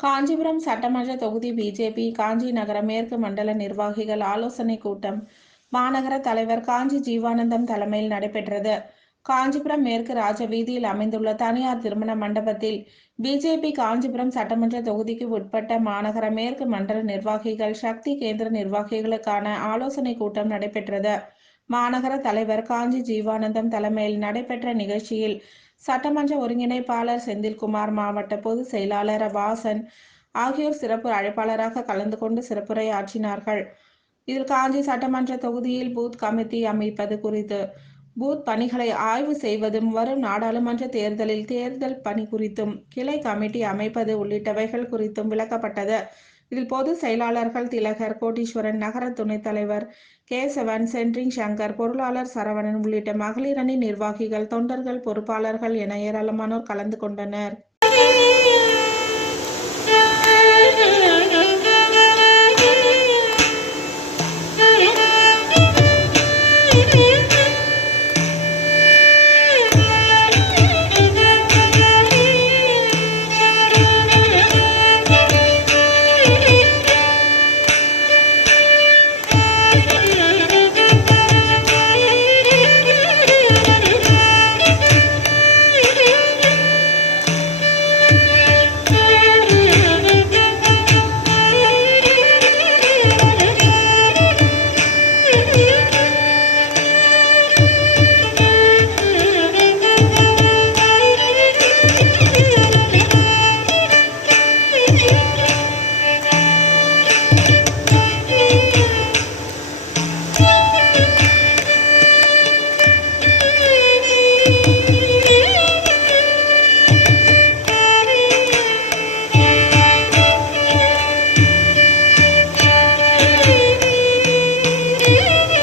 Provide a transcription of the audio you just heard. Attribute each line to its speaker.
Speaker 1: காஞ்சிபுரம் சட்டமன்ற தொகுதி பிஜேபி காஞ்சி நகர மேற்கு மண்டல நிர்வாகிகள் ஆலோசனை கூட்டம். மாநகர தலைவர் காஞ்சி ஜீவானந்தம் தலைமையில் நடைபெற்றது. காஞ்சிபுரம் மேற்கு ராஜ வீதியில் அமைந்துள்ள தனியார் திருமண மண்டபத்தில் பிஜேபி காஞ்சிபுரம் சட்டமன்ற தொகுதிக்கு உட்பட்ட மாநகர மேற்கு மண்டல நிர்வாகிகள் சக்தி கேந்திர நிர்வாகிகளுக்கான ஆலோசனை கூட்டம் நடைபெற்றது. மாநகர தலைவர் காஞ்சி ஜீவானந்தம் தலைமையில் நடைபெற்ற நிகழ்ச்சியில் சட்டமன்ற ஒருங்கிணைப்பாளர் செந்தில்குமார் மாவட்ட பொதுச் செயலாளர் வாசன் ஆகியோர் சிறப்பு அழைப்பாளராக கலந்து கொண்டு சிறப்புரையாற்றினார்கள். இதில் காஞ்சி சட்டமன்ற தொகுதியில் பூத் கமிட்டி அமைப்பது குறித்து பூத் பணிகளை ஆய்வு செய்வதும் வரும் நாடாளுமன்ற தேர்தலில் தேர்தல் பணி குறித்தும் கிளை கமிட்டி அமைப்பது உள்ளிட்டவைகள் குறித்தும் விளக்கப்பட்டது. இதில் பொது செயலாளர்கள் திலகர் கோட்டீஸ்வரன் நகர துணைத் தலைவர் கேசவன் சென்ட்ரிங் சங்கர் பொருளாளர் சரவணன் உள்ளிட்ட மகளிர் அணி நிர்வாகிகள் தொண்டர்கள் பொறுப்பாளர்கள் என ஏராளமானோர் கலந்து கொண்டனர். you.